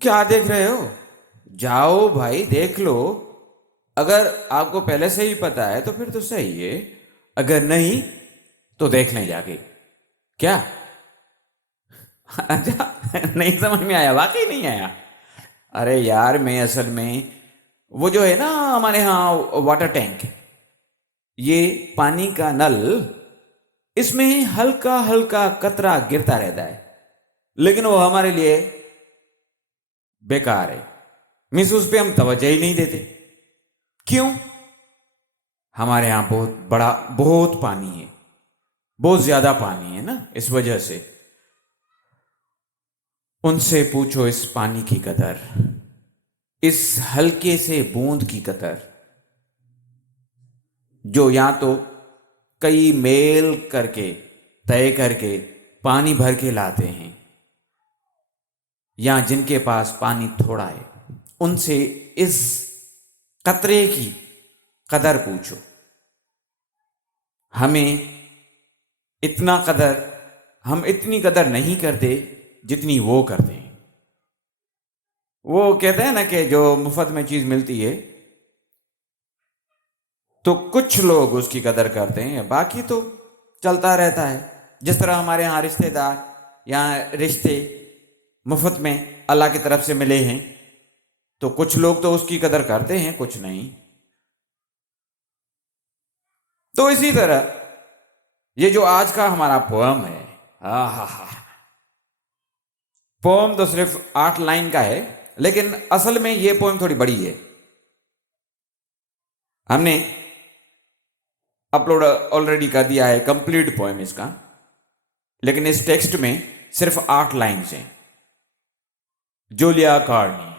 کیا دیکھ رہے ہو؟ جاؤ بھائی دیکھ لو. اگر آپ کو پہلے سے ہی پتا ہے تو پھر تو صحیح ہے، اگر نہیں تو دیکھ لیں جا کے. کیا؟ اچھا، نہیں سمجھ میں آیا؟ واقعی نہیں آیا؟ ارے یار، میں اصل میں وہ جو ہے نا ہمارے ہاں واٹر ٹینک، یہ پانی کا نل، اس میں ہلکا ہلکا قطرہ گرتا رہتا ہے، لیکن وہ ہمارے لیے بیکار ہے. مس اس پہ ہم توجہ ہی نہیں دیتے. کیوں؟ ہمارے ہاں بہت بڑا، بہت پانی ہے، بہت زیادہ پانی ہے نا، اس وجہ سے. ان سے پوچھو اس پانی کی قدر، اس ہلکے سے بوند کی قدر، جو یا تو کئی میل کر کے، طے کر کے پانی بھر کے لاتے ہیں، یا جن کے پاس پانی تھوڑا ہے، ان سے اس قطرے کی قدر پوچھو. ہمیں اتنا قدر، ہم اتنی قدر نہیں کرتے جتنی وہ کرتے ہیں. وہ کہتے ہیں نا کہ جو مفت میں چیز ملتی ہے تو کچھ لوگ اس کی قدر کرتے ہیں، باقی تو چلتا رہتا ہے. جس طرح ہمارے ہاں رشتہ دار یا رشتے مفت میں اللہ کی طرف سے ملے ہیں، تو کچھ لوگ تو اس کی قدر کرتے ہیں، کچھ نہیں. تو اسی طرح یہ جو آج کا ہمارا پوئم ہے، ہاں ہاں ہاں، پوئم تو صرف 8 لائن کا ہے، لیکن اصل میں یہ پوئم تھوڑی بڑی ہے. ہم نے اپلوڈ آلریڈی کر دیا ہے کمپلیٹ پوئم اس کا، لیکن اس ٹیکسٹ میں صرف 8 لائنز ہیں. جولیا کارنی،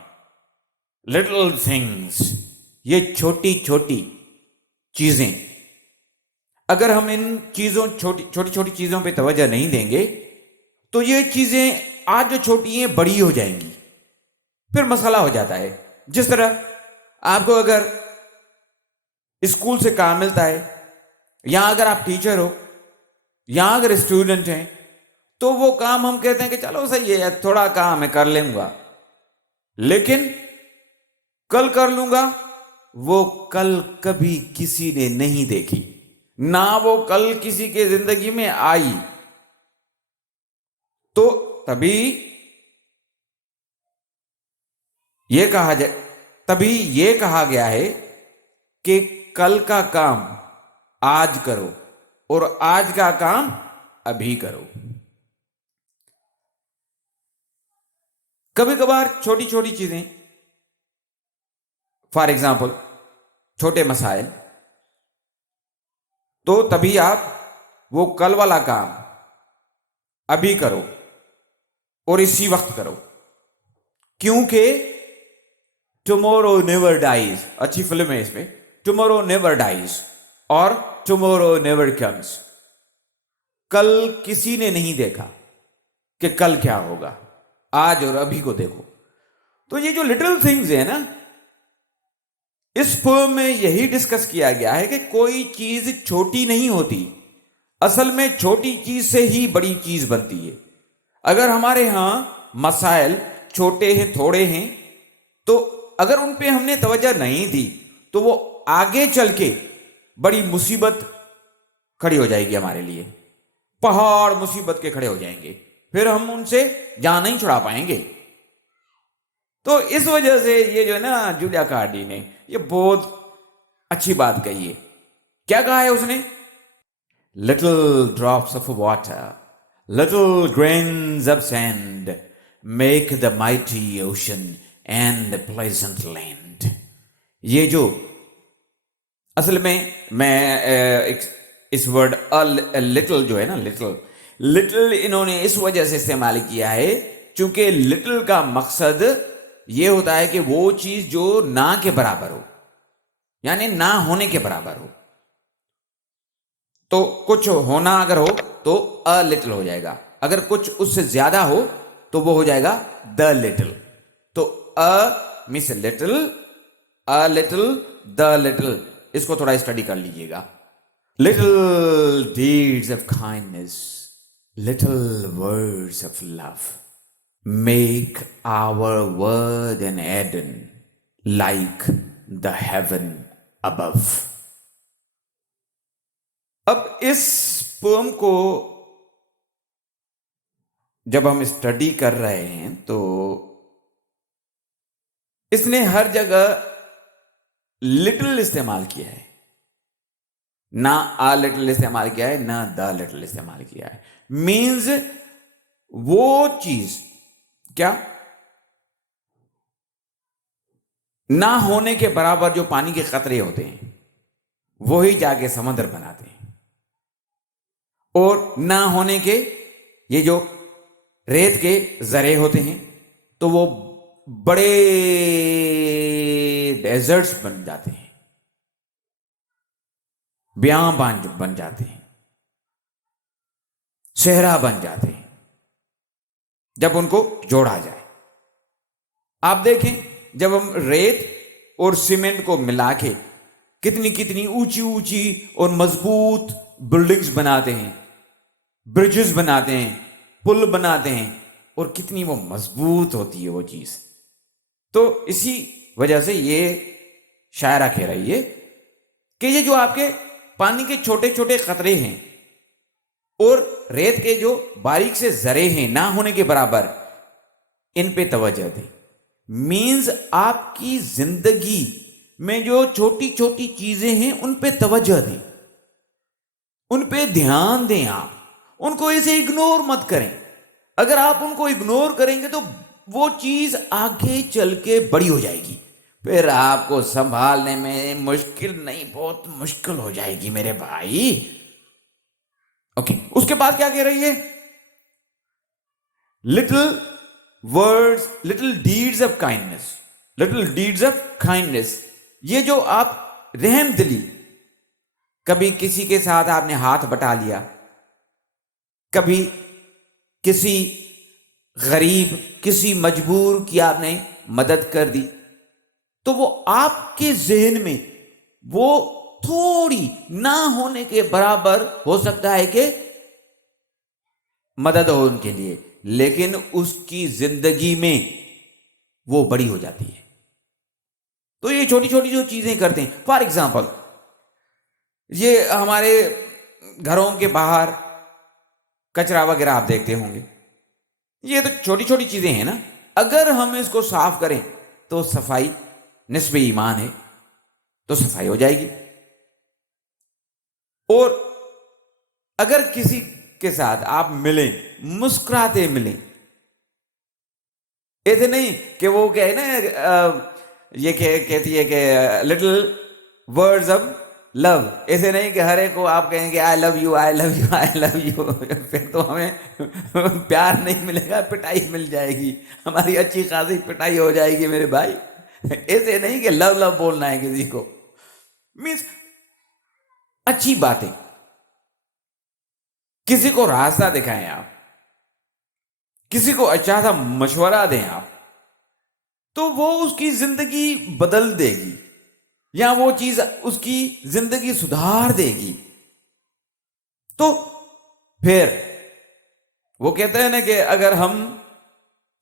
لٹل تھنگس، یہ چھوٹی چھوٹی چیزیں، اگر ہم ان چیزوں، چھوٹی چھوٹی چیزوں پہ توجہ نہیں دیں گے تو یہ چیزیں آج جو چھوٹی ہیں بڑی ہو جائیں گی، پھر مسئلہ ہو جاتا ہے. جس طرح آپ کو اگر اسکول سے کام ملتا ہے، یا اگر آپ ٹیچر ہو، یا اگر اسٹوڈنٹ ہیں، تو وہ کام ہم کہتے ہیں کہ چلو صحیح ہے، تھوڑا کام ہے کر لوں گا، لیکن کل کر لوں گا، وہ کل کبھی کسی نے نہیں دیکھی، نہ وہ کل کسی کے زندگی میں آئی. تو تبھی یہ کہا گیا ہے کہ کل کا کام آج کرو، اور آج کا کام ابھی کرو. کبھی کبھار چھوٹی چھوٹی چیزیں، فار ایگزامپل چھوٹے مسائل، تو تبھی آپ وہ کل والا کام ابھی کرو اور اسی وقت کرو، کیونکہ ٹمورو نیور ڈائز، اچھی فلم ہے اس پہ، ٹمورو نیور ڈائز اور ٹمورو نیور کمز. کل کسی نے نہیں دیکھا کہ کل کیا ہوگا، آج اور ابھی کو دیکھو. تو یہ جو لٹل تھنگز ہے نا، اس پوئم میں یہی ڈسکس کیا گیا ہے کہ کوئی چیز چھوٹی نہیں ہوتی، اصل میں چھوٹی چیز سے ہی بڑی چیز بنتی ہے. اگر ہمارے ہاں مسائل چھوٹے ہیں، تھوڑے ہیں، تو اگر ان پہ ہم نے توجہ نہیں دی تو وہ آگے چل کے بڑی مصیبت کھڑی ہو جائے گی ہمارے لیے. پہاڑ مصیبت کے کھڑے ہو جائیں گے، پھر ہم ان سے جان نہیں چھڑا پائیں گے. تو اس وجہ سے یہ جو ہے نا جولیا کارڈی نے یہ بہت اچھی بات کہی ہے. کیا کہا ہے اس نے؟ Little drops of water, little grains of sand make the mighty ocean and the pleasant land. یہ جو اصل میں اس ورڈ لٹل جو ہے نا، لٹل انہوں نے اس وجہ سے استعمال کیا ہے چونکہ لٹل کا مقصد یہ ہوتا ہے کہ وہ چیز جو نہ کے برابر ہو، یعنی نہ ہونے کے برابر ہو. تو کچھ ہونا اگر ہو تو لٹل ہو جائے گا، اگر کچھ اس سے زیادہ ہو تو وہ ہو جائے گا دا لٹل. تو miss little, little, the little, اس کو تھوڑا اسٹڈی کر لیجئے گا. Little deeds of kindness, little words of love. make our word in Eden like the heaven above. اب اس پوم کو جب ہم اسٹڈی کر رہے ہیں تو اس نے ہر جگہ لٹل استعمال کیا ہے، نہ آ لٹل استعمال کیا ہے، نہ دا لٹل استعمال کیا ہے. مینز وہ چیز کیا نہ ہونے کے برابر جو پانی کے قطرے ہوتے ہیں وہی جا کے سمندر بناتے ہیں، اور نہ ہونے کے یہ جو ریت کے ذرے ہوتے ہیں تو وہ بڑے ڈیزرٹس بن جاتے ہیں، بیاں بن جاتے ہیں، صحرا بن جاتے ہیں جب ان کو جوڑا جائے. آپ دیکھیں جب ہم ریت اور سیمنٹ کو ملا کے کتنی اونچی اونچی اور مضبوط بلڈنگز بناتے ہیں، برجز بناتے ہیں، پل بناتے ہیں، اور کتنی وہ مضبوط ہوتی ہے وہ چیز. تو اسی وجہ سے یہ شاعرہ کہہ رہی ہے کہ یہ جو آپ کے پانی کے چھوٹے چھوٹے قطرے ہیں اور ریت کے جو باریک سے ذرے ہیں نہ ہونے کے برابر، ان پہ توجہ دیں. مینز آپ کی زندگی میں جو چھوٹی چھوٹی چیزیں ہیں ان پہ توجہ دیں، ان پہ دھیان دیں، آپ ان کو ایسے اگنور مت کریں. اگر آپ ان کو اگنور کریں گے تو وہ چیز آگے چل کے بڑی ہو جائے گی، پھر آپ کو سنبھالنے میں مشکل نہیں، بہت مشکل ہو جائے گی میرے بھائی. اوکے، اس کے بعد کیا کہہ رہی ہے؟ Little words, little deeds of kindness, little deeds of kindness. یہ جو آپ رحم دلی، کبھی کسی کے ساتھ آپ نے ہاتھ بٹا لیا، کبھی کسی غریب، کسی مجبور کی آپ نے مدد کر دی، تو وہ آپ کے ذہن میں وہ تھوڑی نہ ہونے کے برابر ہو سکتا ہے کہ مدد ہو ان کے لیے، لیکن اس کی زندگی میں وہ بڑی ہو جاتی ہے. تو یہ چھوٹی چھوٹی جو چیزیں کرتے ہیں، فار ایگزامپل یہ ہمارے گھروں کے باہر کچرا وغیرہ آپ دیکھتے ہوں گے، یہ تو چھوٹی چھوٹی چیزیں ہیں نا. اگر ہم اس کو صاف کریں تو صفائی نصف ایمان ہے، تو صفائی ہو جائے گی. اور اگر کسی کے ساتھ آپ ملیں، مسکراتے ملیں، ایسے نہیں کہ وہ کیا ہے نا، یہ کہتی ہے کہ لٹل ورڈز آف لو، ایسے نہیں کہ ہر ایک کو آپ کہیں گے I love you, I love you, I love you, پھر تو ہمیں پیار نہیں ملے گا، پٹائی مل جائے گی، ہماری اچھی خاصی پٹائی ہو جائے گی میرے بھائی. ایسے نہیں کہ لو لو بولنا ہے کسی کو، مینس اچھی باتیں، کسی کو راستہ دکھائیں آپ، کسی کو اچھا سا مشورہ دیں آپ، تو وہ اس کی زندگی بدل دے گی، یا وہ چیز اس کی زندگی سدھار دے گی. تو پھر وہ کہتے ہیں نا کہ اگر ہم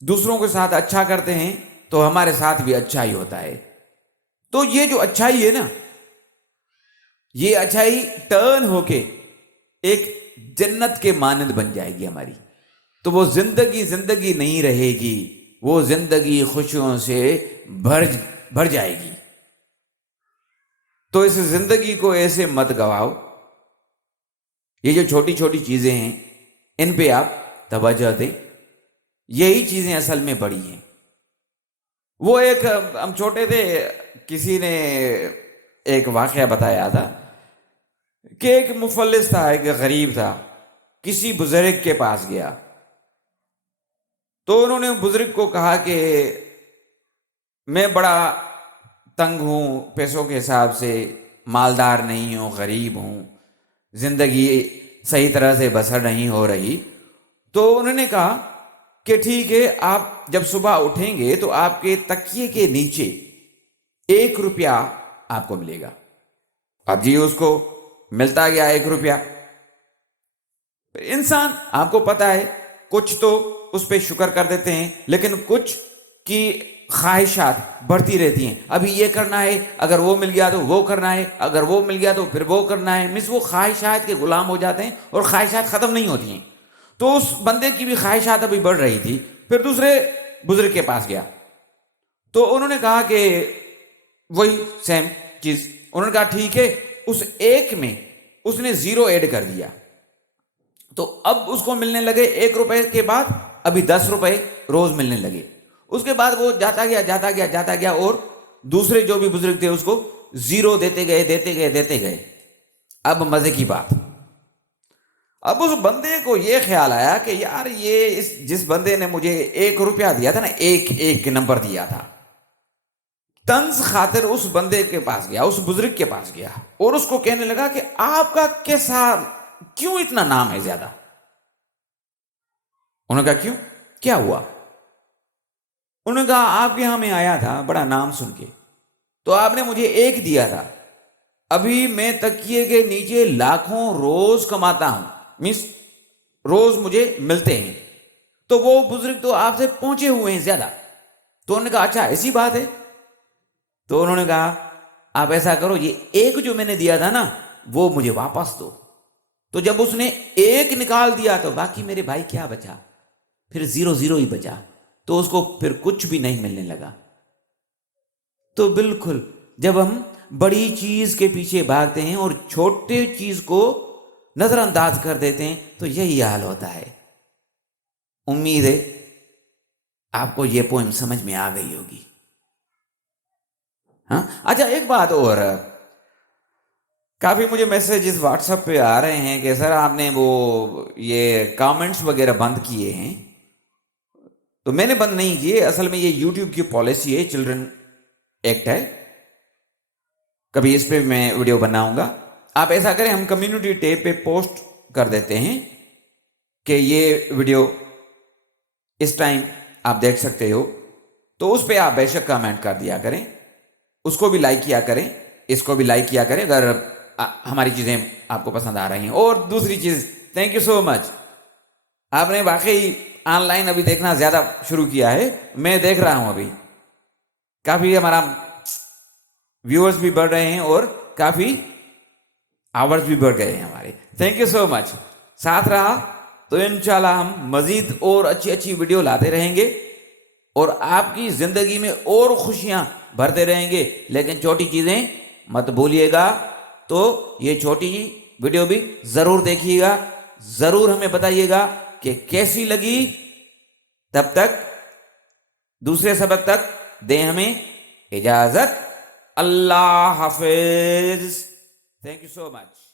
دوسروں کے ساتھ اچھا کرتے ہیں تو ہمارے ساتھ بھی اچھا ہی ہوتا ہے. تو یہ جو اچھائی ہے نا، یہ اچھائی ٹرن ہو کے ایک جنت کے مانند بن جائے گی ہماری. تو وہ زندگی نہیں رہے گی، وہ زندگی خوشیوں سے بھر جائے گی. تو اس زندگی کو ایسے مت گواؤ. یہ جو چھوٹی چھوٹی چیزیں ہیں ان پہ آپ توجہ دیں، یہی چیزیں اصل میں بڑی ہیں. وہ ایک ہم چھوٹے تھے، کسی نے ایک واقعہ بتایا تھا کہ ایک مفلس تھا، ایک غریب تھا، کسی بزرگ کے پاس گیا تو انہوں نے بزرگ کو کہا کہ میں بڑا تنگ ہوں، پیسوں کے حساب سے مالدار نہیں ہوں، غریب ہوں، زندگی صحیح طرح سے بسر نہیں ہو رہی. تو انہوں نے کہا کہ ٹھیک ہے، آپ جب صبح اٹھیں گے تو آپ کے تکیے کے نیچے 1 روپیہ آپ کو ملے گا. اب جی اس کو ملتا گیا 1 روپیہ. انسان آپ کو پتا ہے کچھ تو اس پہ شکر کر دیتے ہیں، لیکن کچھ کی خواہشات بڑھتی رہتی ہیں. ابھی یہ کرنا ہے، اگر وہ مل گیا تو وہ کرنا ہے، اگر وہ مل گیا تو پھر وہ کرنا ہے. وہ خواہشات کے غلام ہو جاتے ہیں اور خواہشات ختم نہیں ہوتی ہیں. تو اس بندے کی بھی خواہشات ابھی بڑھ رہی تھی. پھر دوسرے بزرگ کے پاس گیا تو انہوں نے کہا کہ وہی سیم چیز. انہوں نے کہا ٹھیک ہے. اس ایک میں اس نے 0 ایڈ کر دیا، تو اب اس کو ملنے لگے 1 روپے کے بعد ابھی 10 روپے روز ملنے لگے. اس کے بعد وہ جاتا گیا اور دوسرے جو بھی بزرگ تھے اس کو 0 دیتے گئے. اب مزے کی بات، اب اس بندے کو یہ خیال آیا کہ یار یہ جس بندے نے مجھے 1 روپیہ دیا تھا نا، ایک نمبر دیا تھا، طنز خاطر اس بندے کے پاس گیا، اس بزرگ کے پاس گیا اور اس کو کہنے لگا کہ آپ کا کیسا، کیوں اتنا نام ہے زیادہ؟ انہوں نے کہا کیوں، کیا ہوا؟ انہوں نے کہا آپ یہاں میں آیا تھا بڑا نام سن کے، تو آپ نے مجھے 1 دیا تھا، ابھی میں تکیے کے نیچے لاکھوں روز کماتا ہوں، روز مجھے ملتے ہیں. تو وہ بزرگ تو آپ سے پہنچے ہوئے ہیں زیادہ. تو انہوں نے کہا اچھا ایسی بات ہے. تو انہوں نے کہا آپ ایسا کرو، یہ 1 جو میں نے دیا تھا نا وہ مجھے واپس دو. تو جب اس نے 1 نکال دیا تو باقی میرے بھائی کیا بچا؟ پھر 0 ہی بچا. تو اس کو پھر کچھ بھی نہیں ملنے لگا. تو بالکل جب ہم بڑی چیز کے پیچھے بھاگتے ہیں اور چھوٹے چیز کو نظر انداز کر دیتے ہیں تو یہی حال ہوتا ہے. امید ہے آپ کو یہ پوئم سمجھ میں آ گئی ہوگی. ہاں اچھا ایک بات اور، کافی مجھے میسیجز واٹس ایپ پہ آ رہے ہیں کہ سر آپ نے وہ یہ کامنٹس وغیرہ بند کیے ہیں. تو میں نے بند نہیں کیے، اصل میں یہ یوٹیوب کی پالیسی ہے، چلڈرن ایکٹ ہے. کبھی اس پہ میں ویڈیو بناؤں گا. آپ ایسا کریں، ہم کمیونٹی ٹیب پہ پوسٹ کر دیتے ہیں کہ یہ ویڈیو اس ٹائم آپ دیکھ سکتے ہو، تو اس پہ آپ بے شک کامنٹ کر دیا کریں، اس کو بھی لائک کیا کریں، اس کو بھی لائک کیا کریں اگر ہماری چیزیں آپ کو پسند آ رہی ہیں. اور دوسری چیز، تھینک یو سو مچ، آپ نے واقعی آن لائن ابھی دیکھنا زیادہ شروع کیا ہے. میں دیکھ رہا ہوں ابھی کافی ہمارا ویورز بھی بڑھ رہے ہیں اور کافی آورز بھی بڑھ گئے ہیں ہمارے. تھینک یو سو مچ. ساتھ رہا تو انشاءاللہ ہم مزید اور اچھی ویڈیو لاتے رہیں گے اور آپ کی زندگی میں اور خوشیاں بھرتے رہیں گے. لیکن چھوٹی چیزیں مت بھولیے گا. تو یہ چھوٹی ویڈیو بھی ضرور دیکھیے گا، ضرور ہمیں بتائیے گا کہ کیسی لگی. تب تک دوسرے سبق تک دیں ہمیں اجازت. اللہ حافظ. Thank you so much.